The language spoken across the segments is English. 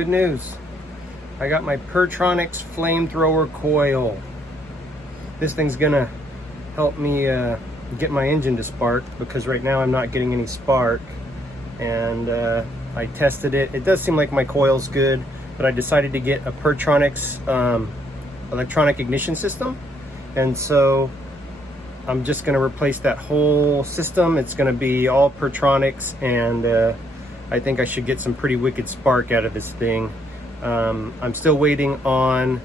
good news. I got my Pertronics flamethrower coil. This thing's gonna help me get my engine to spark, because right now I'm not getting any spark. And I tested it. It does seem like my coil's good, but I decided to get a Pertronics electronic ignition system. And so I'm just gonna replace that whole system. It's gonna be all Pertronics, and I think I should get some pretty wicked spark out of this thing. I'm still waiting on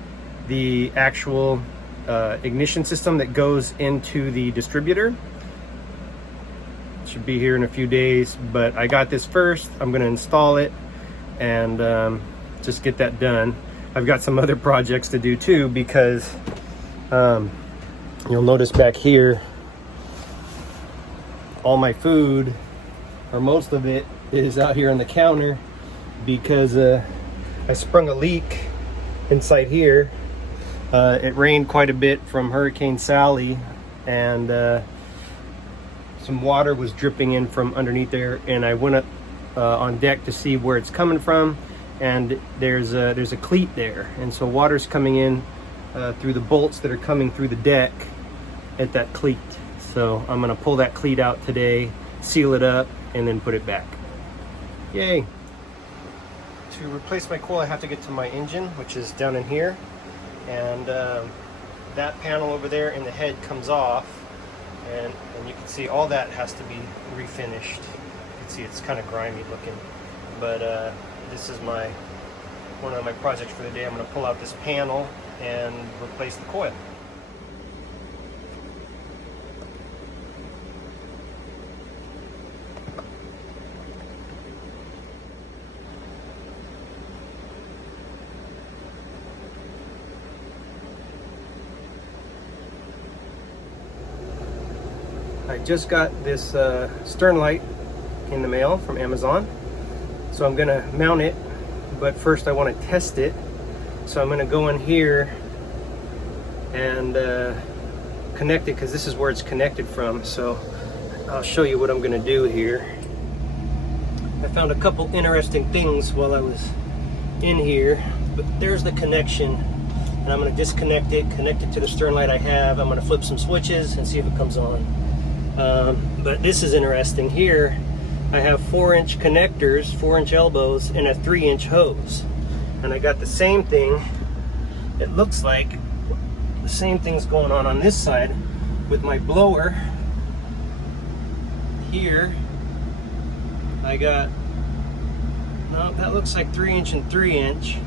the actual ignition system that goes into the distributor. It should be here in a few days, but I got this first. I'm gonna install it and just get that done. I've got some other projects to do too, because you'll notice back here, all my food, or most of it, is out here on the counter because I sprung a leak inside here. It rained quite a bit from Hurricane Sally, and some water was dripping in from underneath there, and I went up on deck to see where it's coming from, and there's a cleat there, and so water's coming in through the bolts that are coming through the deck at that cleat. So I'm gonna pull that cleat out today, seal it up, and then put it back. Yay! To replace my coil, I have to get to my engine, which is down in here, and that panel over there in the head comes off, and you can see all that has to be refinished. You can see it's kind of grimy looking, but this is one of my projects for the day. I'm going to pull out this panel and replace the coil. I just got this stern light in the mail from Amazon, so I'm gonna mount it, but first I want to test it. So I'm gonna go in here and connect it, because this is where it's connected from. So I'll show you what I'm gonna do here. I found a couple interesting things while I was in here, but there's the connection, and I'm gonna disconnect it, connect it to the stern light I have. I'm gonna flip some switches and see if it comes on. But this is interesting. Here I have 4-inch connectors, 4-inch elbows, and a 3-inch hose, and I got the same thing. It looks like the same thing's going on this side with my blower. Here I got, no, that looks like 3-inch and 3-inch,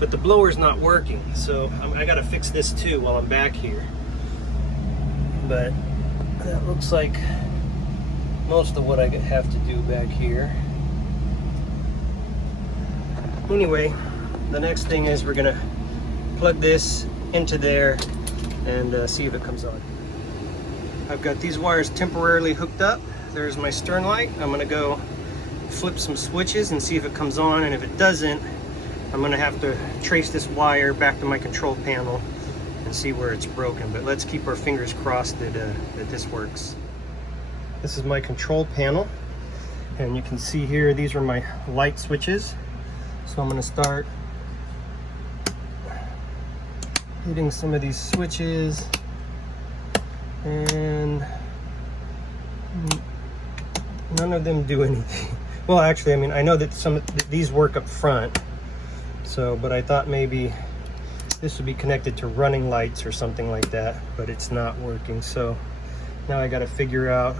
but the blower's not working, so I gotta fix this too while I'm back here. But that looks like most of what I have to do back here. Anyway, the next thing is we're gonna plug this into there and see if it comes on. I've got these wires temporarily hooked up. There's my stern light. I'm gonna go flip some switches and see if it comes on, and if it doesn't, I'm gonna have to trace this wire back to my control panel and see where it's broken. But let's keep our fingers crossed that this works. This is my control panel, and you can see here these are my light switches. So I'm going to start hitting some of these switches, and none of them do anything. Well, actually, I mean, I know that these work up front, so, but I thought maybe this would be connected to running lights or something like that, but it's not working. So now I got to figure out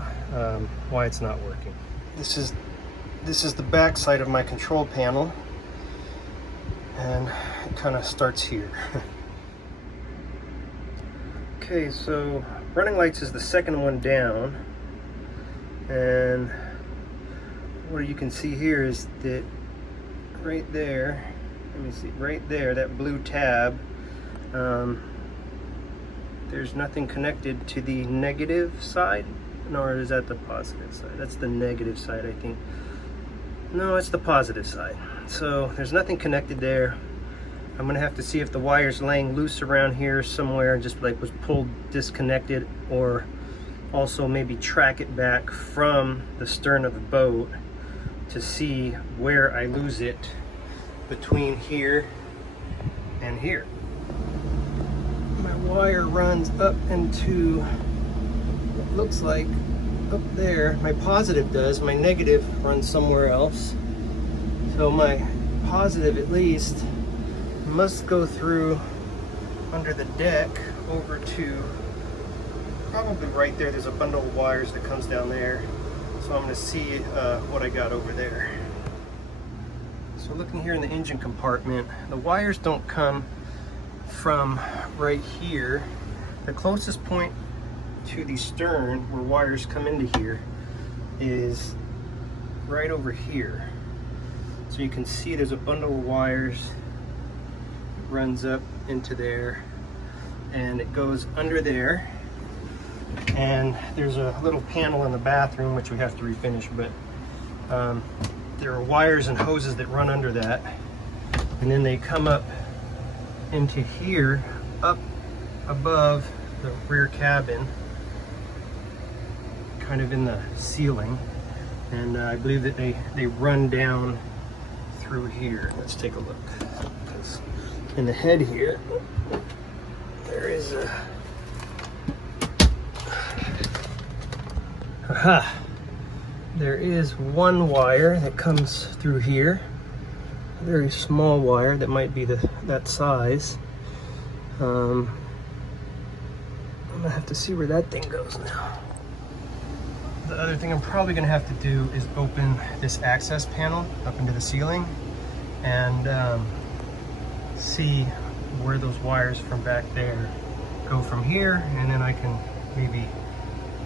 why it's not working. This is the back side of my control panel, and it kind of starts here. Okay, so running lights is the second one down, and what you can see here is that right there, let me see, right there, that blue tab, there's nothing connected to the negative side, nor is that the positive side. That's the negative side, I think. No, it's the positive side. So there's nothing connected there. I'm gonna have to see if the wire's laying loose around here somewhere and just like was pulled, disconnected, or also maybe track it back from the stern of the boat to see where I lose it. between here and here. My wire runs up into what looks like up there. My positive does. My negative runs somewhere else. So my positive at least must go through under the deck over to probably right there. There's a bundle of wires that comes down there. So I'm going to see what I got over there. So looking here in the engine compartment, the wires don't come from right here. The closest point to the stern where wires come into here is right over here. So you can see there's a bundle of wires that runs up into there, and it goes under there, and there's a little panel in the bathroom which we have to refinish, but there are wires and hoses that run under that, and then they come up into here, up above the rear cabin, kind of in the ceiling, and I believe that they run down through here. Let's take a look, because in the head here there is a there is one wire that comes through here, a very small wire that might be that size. I'm gonna have to see where that thing goes now. The other thing I'm probably gonna have to do is open this access panel up into the ceiling and see where those wires from back there go from here, and then I can maybe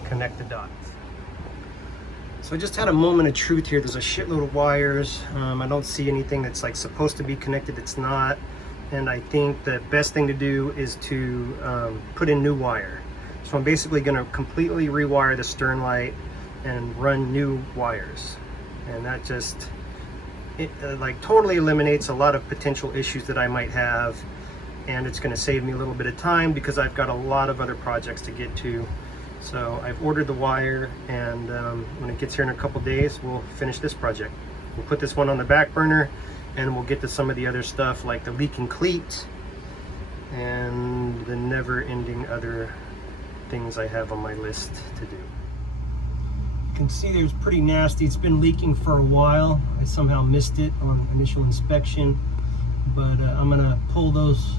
connect the dots. So I just had a moment of truth here. There's a shitload of wires. I don't see anything that's like supposed to be connected that's not. And I think the best thing to do is to put in new wire. So I'm basically gonna completely rewire the stern light and run new wires. And that just, like totally eliminates a lot of potential issues that I might have. And it's gonna save me a little bit of time because I've got a lot of other projects to get to. So I've ordered the wire, and when it gets here in a couple days, we'll finish this project. We'll put this one on the back burner, and we'll get to some of the other stuff like the leaking cleat and the never-ending other things I have on my list to do. You can see there's pretty nasty. It's been leaking for a while. I somehow missed it on initial inspection, but I'm gonna pull those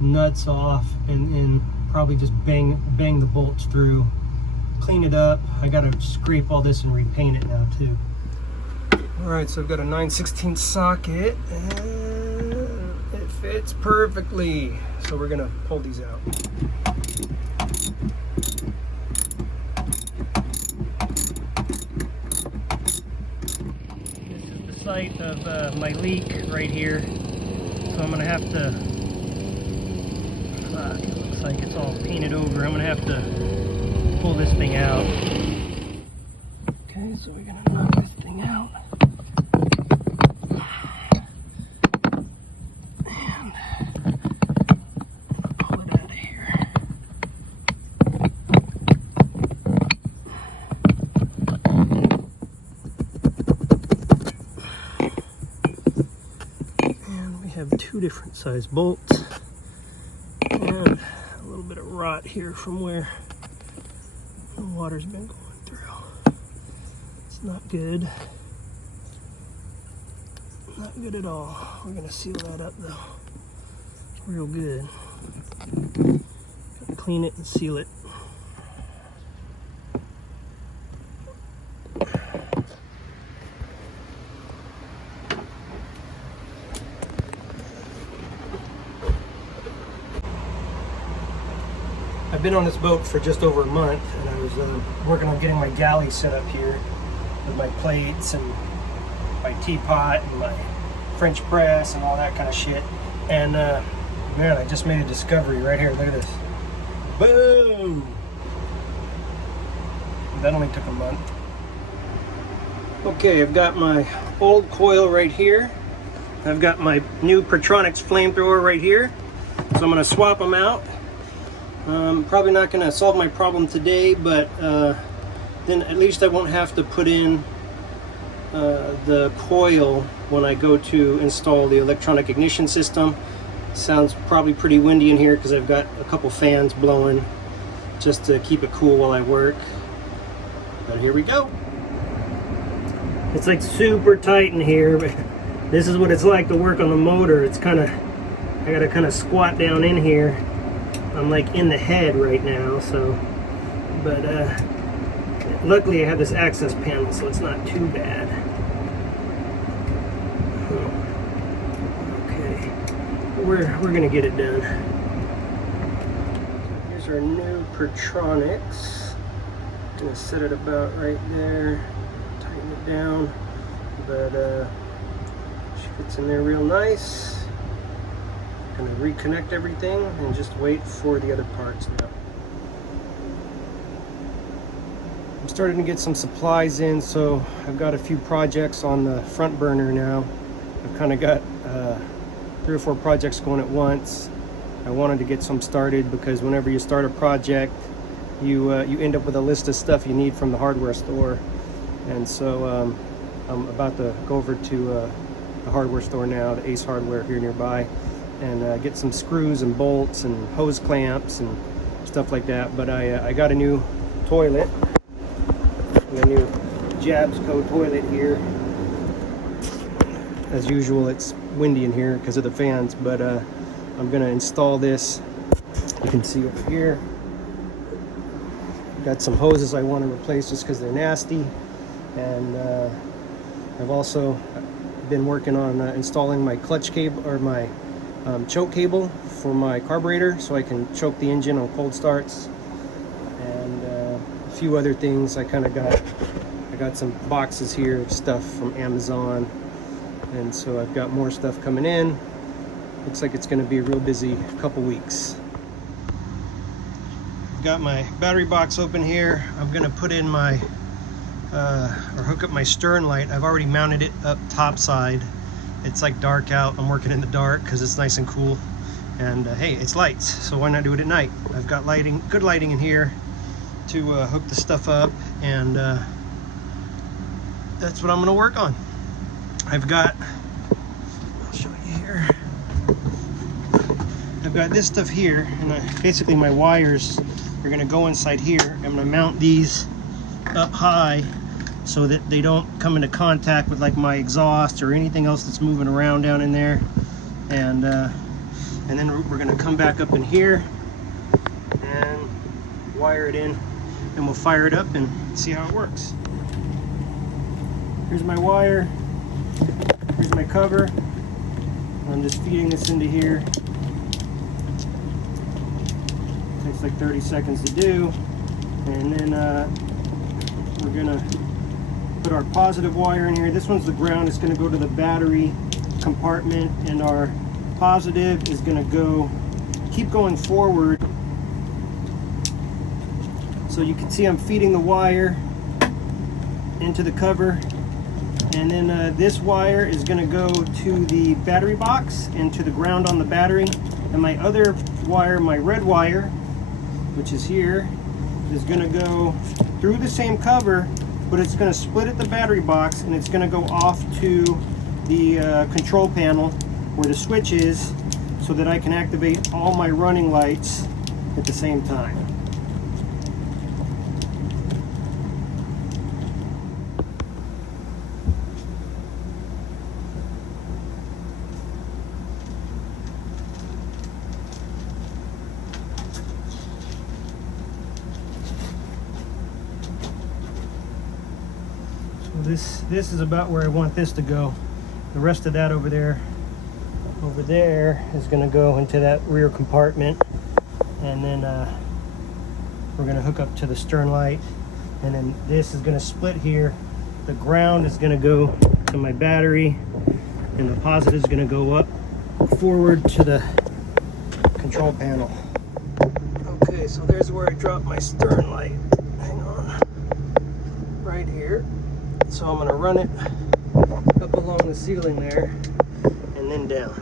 nuts off and then probably just bang the bolts through, clean it up. I gotta scrape all this and repaint it now too. All right, so I've got a 9/16 socket and it fits perfectly. So we're gonna pull these out. This is the site of my leak right here. So I'm gonna have to, it looks like it's all painted over. I'm gonna have to pull this thing out. Okay, so we're gonna knock this thing out. And pull it out of here. And we have two different size bolts. And a little bit of rot here from where the water's been going through. It's not good. Not good at all. We're gonna seal that up though. Real good. Gotta clean it and seal it. I've been on this boat for just over a month, and I was working on getting my galley set up here with my plates and my teapot and my French press and all that kind of shit. And man, I just made a discovery right here. Look at this. Boom! That only took a month. Okay, I've got my old coil right here. I've got my new Pertronix flamethrower right here. So I'm gonna swap them out. Probably not going to solve my problem today, but then at least I won't have to put in the coil when I go to install the electronic ignition system. Sounds probably pretty windy in here because I've got a couple fans blowing just to keep it cool while I work. But here we go. It's like super tight in here, but this is what it's like to work on the motor. It's kind of, I gotta kind of squat down in here. I'm like in the head right now, so, but luckily I have this access panel, so it's not too bad. Okay, we're gonna get it done. Here's our new Pertronics. Gonna set it about right there, tighten it down, but she fits in there real nice. Gonna reconnect everything and just wait for the other parts now. I'm starting to get some supplies in, so I've got a few projects on the front burner now. I've kind of got 3 or 4 projects going at once. I wanted to get some started because whenever you start a project, you end up with a list of stuff you need from the hardware store. And so I'm about to go over to the hardware store now, the Ace Hardware here nearby, and get some screws and bolts and hose clamps and stuff like that. But I got a new toilet, a new Jabsco toilet here. As usual, it's windy in here because of the fans, but I'm gonna install this. You can see over here, got some hoses I want to replace just because they're nasty, and I've also been working on installing my clutch cable, or my choke cable for my carburetor, so I can choke the engine on cold starts, and a few other things. I got some boxes here of stuff from Amazon, and so I've got more stuff coming in. Looks like it's going to be a real busy couple weeks. Got my battery box open here. I'm going to put in my or hook up my stern light. I've already mounted it up top side. It's like dark out. I'm working in the dark because it's nice and cool, and hey, it's lights, so why not do it at night? I've got lighting, good lighting in here to hook the stuff up, and that's what I'm going to work on. I've got, I'll show you here, I've got this stuff here, and basically my wires are going to go inside here. I'm going to mount these up high so that they don't come into contact with like my exhaust or anything else that's moving around down in there, and then we're going to come back up in here and wire it in, and we'll fire it up and see how it works. Here's my wire, here's my cover. I'm just feeding this into here. Takes like 30 seconds to do, and then we're gonna put our positive wire in here. This one's the ground. It's gonna go to the battery compartment, and our positive is gonna keep going forward. So you can see I'm feeding the wire into the cover, and then this wire is going to go to the battery box and to the ground on the battery, and my other wire, my red wire, which is here, is going to go through the same cover, but it's going to split at the battery box, and it's going to go off to the control panel where the switch is, so that I can activate all my running lights at the same time. This is about where I want this to go. The rest of that over there is going to go into that rear compartment, and then we're going to hook up to the stern light, and then this is going to split here. The ground is going to go to my battery, and the positive is going to go up forward to the control panel. Okay, so there's where I dropped my stern light. Hang on, right here. So I'm going to run it up along the ceiling there and then down.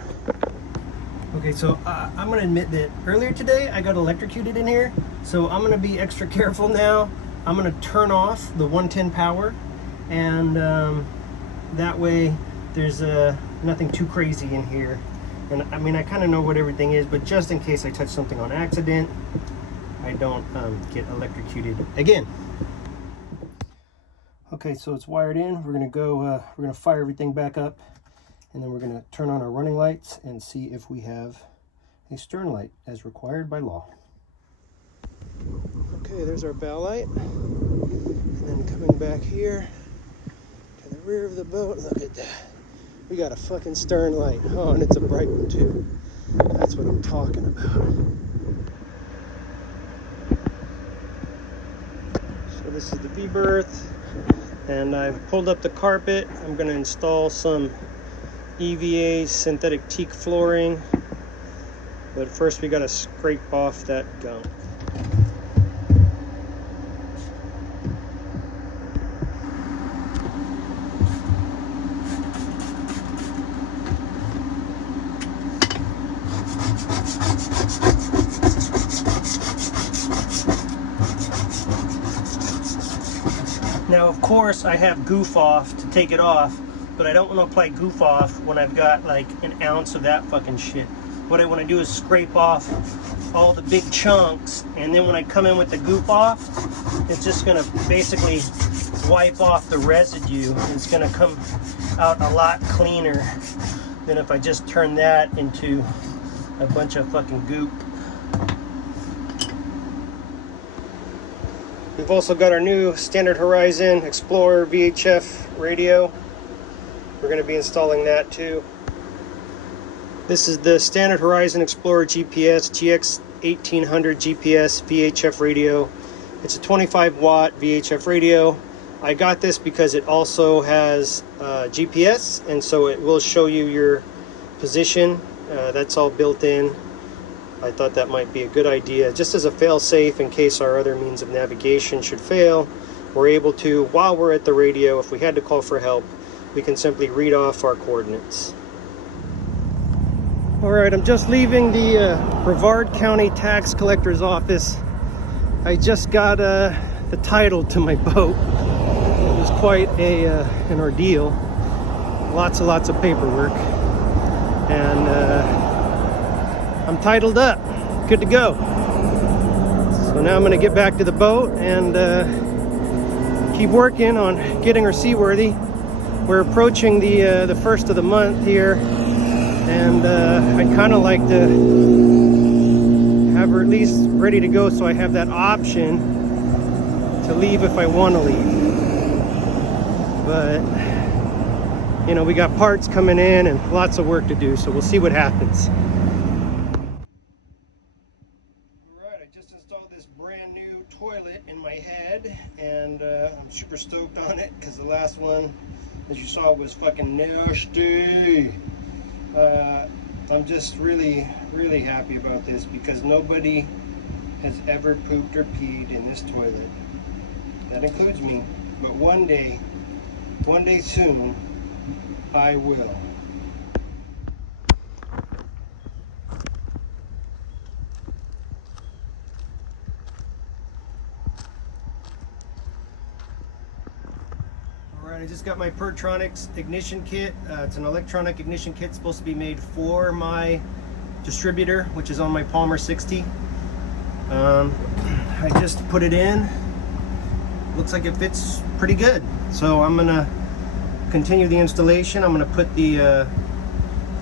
Okay, so I'm going to admit that earlier today I got electrocuted in here, so I'm going to be extra careful now. I'm going to turn off the 110 power, and That way there's nothing too crazy in here. And I mean, I kind of know what everything is, but just in case I touch something on accident, I don't get electrocuted again. Okay, so it's wired in. We're gonna fire everything back up, and then we're gonna turn on our running lights and see if we have a stern light as required by law. Okay, there's our bow light. And then coming back here to the rear of the boat, look at that. We got a fucking stern light. Oh, and it's a bright one too. That's what I'm talking about. So this is the V-berth, and I've pulled up the carpet. I'm going to install some EVA synthetic teak flooring, but first we got to scrape off that gunk. Now, of course, I have goof off to take it off, but I don't want to apply goof off when I've got like an ounce of that fucking shit. What I want to do is scrape off all the big chunks, and then when I come in with the goof off, it's just going to basically wipe off the residue. It's going to come out a lot cleaner than if I just turn that into a bunch of fucking goop. We've also got our new Standard Horizon Explorer VHF radio. We're going to be installing that too. This is the Standard Horizon Explorer GPS GX1800 GPS VHF radio. It's a 25 watt VHF radio. I got this because it also has GPS, and so it will show you your position. That's all built in. I thought that might be a good idea, just as a fail-safe in case our other means of navigation should fail. We're able to, while we're at the radio, if we had to call for help, we can simply read off our coordinates. All right, I'm just leaving the Brevard County Tax Collector's office. I just got the title to my boat. It was quite an ordeal. Lots of paperwork. And I'm titled up, good to go. So now I'm gonna get back to the boat and keep working on getting her seaworthy. We're approaching the first of the month here, and I'd kind of like to have her at least ready to go so I have that option to leave if I want to leave. But, you know, we got parts coming in and lots of work to do, so we'll see what happens. Brand new toilet in my head, and I'm super stoked on it because the last one, as you saw, was fucking nasty. I'm just really happy about this because nobody has ever pooped or peed in this toilet. That includes me, but one day soon, I will. I just got my Pertronics ignition kit. It's an electronic ignition kit supposed to be made for my distributor, which is on my Palmer 60. I just put it in. Looks like it fits pretty good. So I'm gonna continue the installation. I'm gonna put the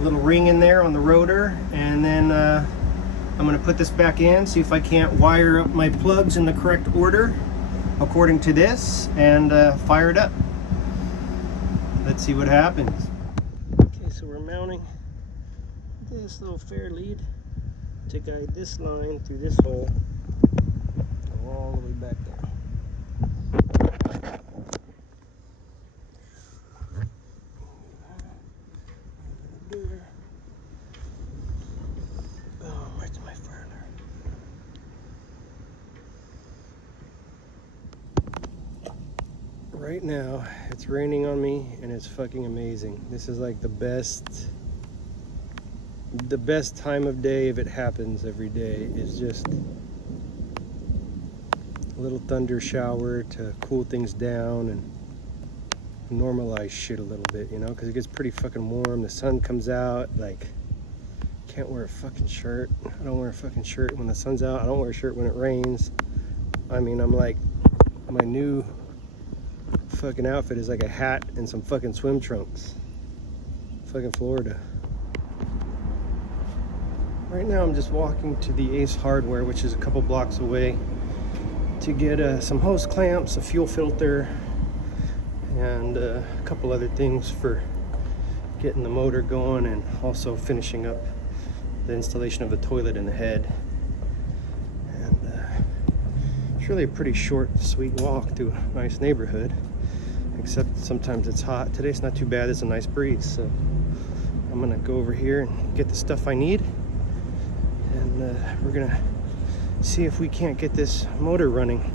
little ring in there on the rotor, and then I'm gonna put this back in, see if I can't wire up my plugs in the correct order according to this, and fire it up. Let's see what happens. Okay, so we're mounting this little fair lead to guide this line through this hole all the way back down. Oh, where's my furler? Right now, it's raining on me and it's fucking amazing. This is like the best time of day if it happens every day. Is just a little thunder shower to cool things down, and normalize shit a little bit, you know, because it gets pretty fucking warm. The sun comes out, like, can't wear a fucking shirt. I don't wear a fucking shirt when the sun's out. I don't wear a shirt when it rains. I mean, I'm like, my new fucking outfit is like a hat and some fucking swim trunks. Fucking Florida. Right now I'm just walking to the Ace Hardware, which is a couple blocks away, to get some hose clamps, a fuel filter, and a couple other things for getting the motor going, and also finishing up the installation of the toilet in the head. And it's really a pretty short, sweet walk through a nice neighborhood, except sometimes it's hot. Today's not too bad, it's a nice breeze, so I'm gonna go over here and get the stuff I need, and we're gonna see if we can't get this motor running.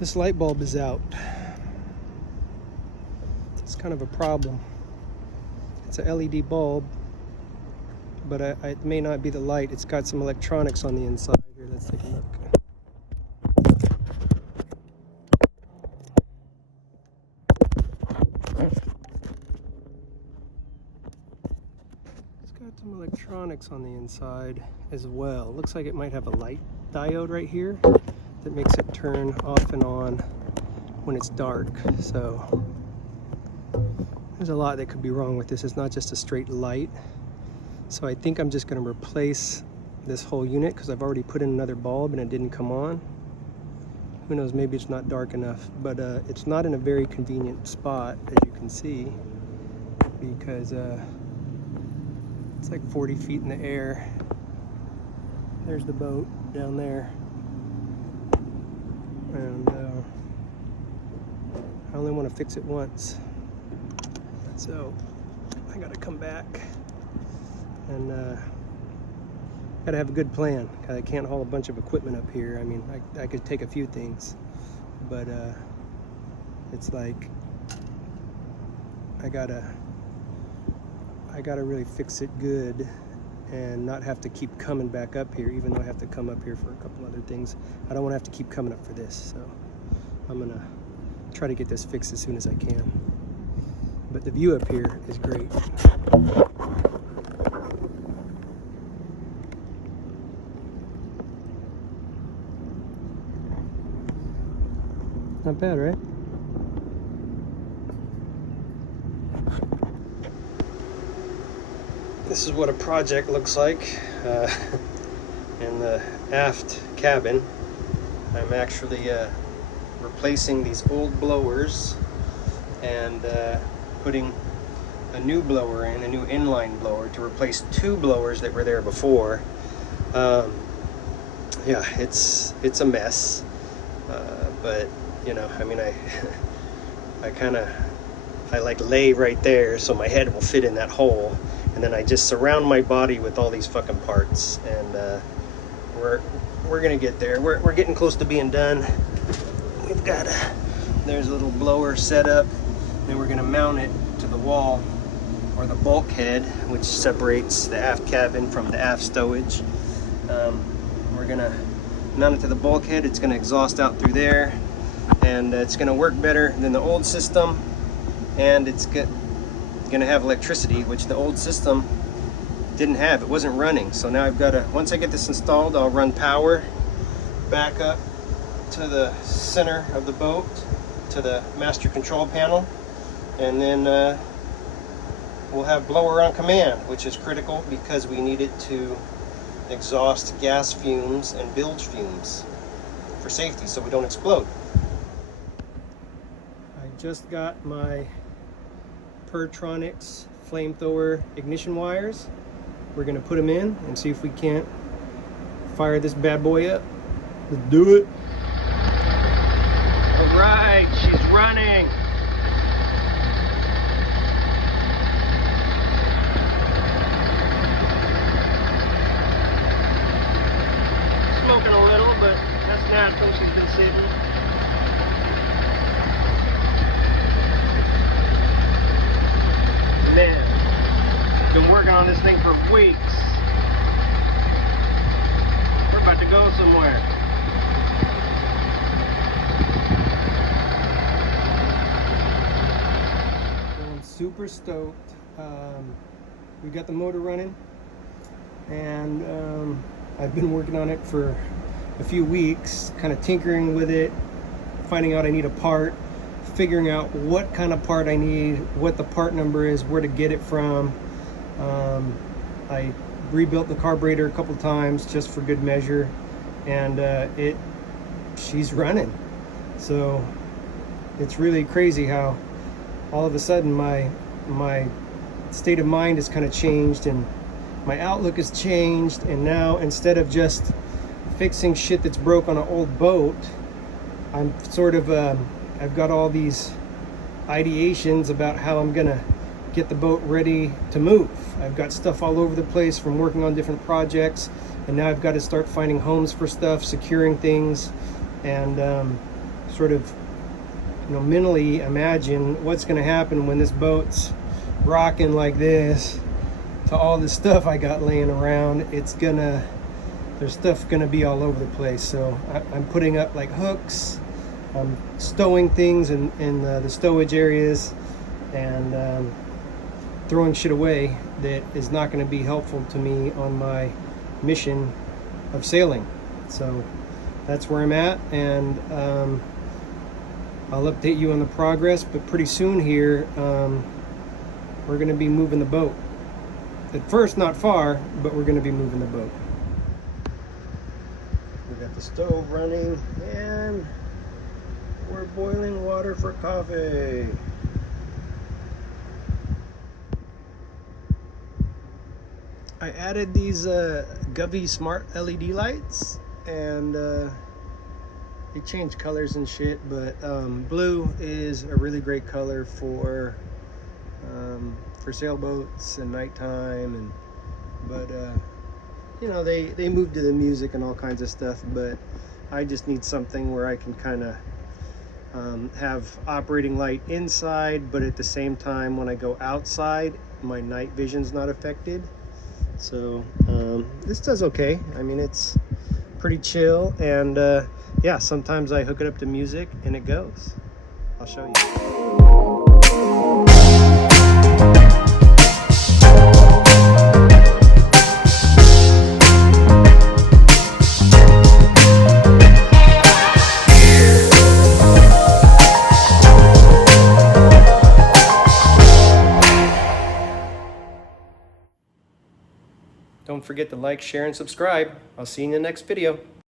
This light bulb is out. It's kind of a problem. It's a LED bulb, but it may not be the light. It's got some electronics on the inside. Here, let's take a look. It's got some electronics on the inside as well. Looks like it might have a light diode right here that makes it turn off and on when it's dark. So there's a lot that could be wrong with this. It's not just a straight light. So I think I'm just going to replace this whole unit because I've already put in another bulb and it didn't come on. Who knows, maybe it's not dark enough, but it's not in a very convenient spot, as you can see, because it's like 40 feet in the air. There's the boat down there. And I only want to fix it once, so I gotta come back and gotta have a good plan. I can't haul a bunch of equipment up here. I mean, I could take a few things, but it's like I gotta really fix it good and not have to keep coming back up here, even though I have to come up here for a couple other things. I don't want to have to keep coming up for this, so I'm gonna try to get this fixed as soon as I can. But the view up here is great. Not bad, right? This is what a project looks like in the aft cabin. I'm actually replacing these old blowers and putting a new blower in, a new inline blower, to replace 2 blowers that were there before. Yeah, it's a mess, but you know, I mean, I like lay right there so my head will fit in that hole, and then I just surround my body with all these fucking parts, and we're gonna get there. We're getting close to being done. We've got there's a little blower set up, then we're gonna mount it to the wall, or the bulkhead, which separates the aft cabin from the aft stowage. We're gonna mount it to the bulkhead. It's gonna exhaust out through there, and it's gonna work better than the old system, and it's gonna have electricity, which the old system didn't have. It wasn't running. So now I've got to, once I get this installed, I'll run power back up to the center of the boat, to the master control panel, and then we'll have blower on command, which is critical because we need it to exhaust gas fumes and bilge fumes for safety so we don't explode. I just got my Pertronics flamethrower ignition wires. We're gonna put them in and see if we can't fire this bad boy up. Let's do it. All right, she's running. Smoking a little, but that's natural. She's been sitting. Man, been working on this thing for weeks. We're about to go somewhere. I'm super stoked. We got the motor running, and I've been working on it for a few weeks, kind of tinkering with it, finding out I need a part, figuring out what kind of part I need, what the part number is, where to get it from. I rebuilt the carburetor a couple times just for good measure, and she's running. So it's really crazy how all of a sudden my state of mind has kind of changed, and my outlook has changed, and now instead of just fixing shit that's broke on an old boat, I'm sort of I've got all these ideations about how I'm gonna get the boat ready to move. I've got stuff all over the place from working on different projects, and now I've got to start finding homes for stuff, securing things, and sort of, you know, mentally imagine what's gonna happen when this boat's rocking like this to all the stuff I got laying around. There's stuff gonna be all over the place. So I'm putting up like hooks, I'm stowing things in the stowage areas, and throwing shit away that is not going to be helpful to me on my mission of sailing. So that's where I'm at, and I'll update you on the progress, but pretty soon here we're going to be moving the boat. At first, not far, but we're going to be moving the boat. We got the stove running, and we're boiling water for coffee. I added these Galley smart LED lights, and they change colors and shit, but blue is a really great color for sailboats and nighttime, but you know, they move to the music and all kinds of stuff, but I just need something where I can kind of have operating light inside, but at the same time when I go outside my night vision's not affected. So this does okay. I mean, it's pretty chill, and yeah, sometimes I hook it up to music and it goes. I'll show you. Don't forget to like, share, and subscribe. I'll see you in the next video.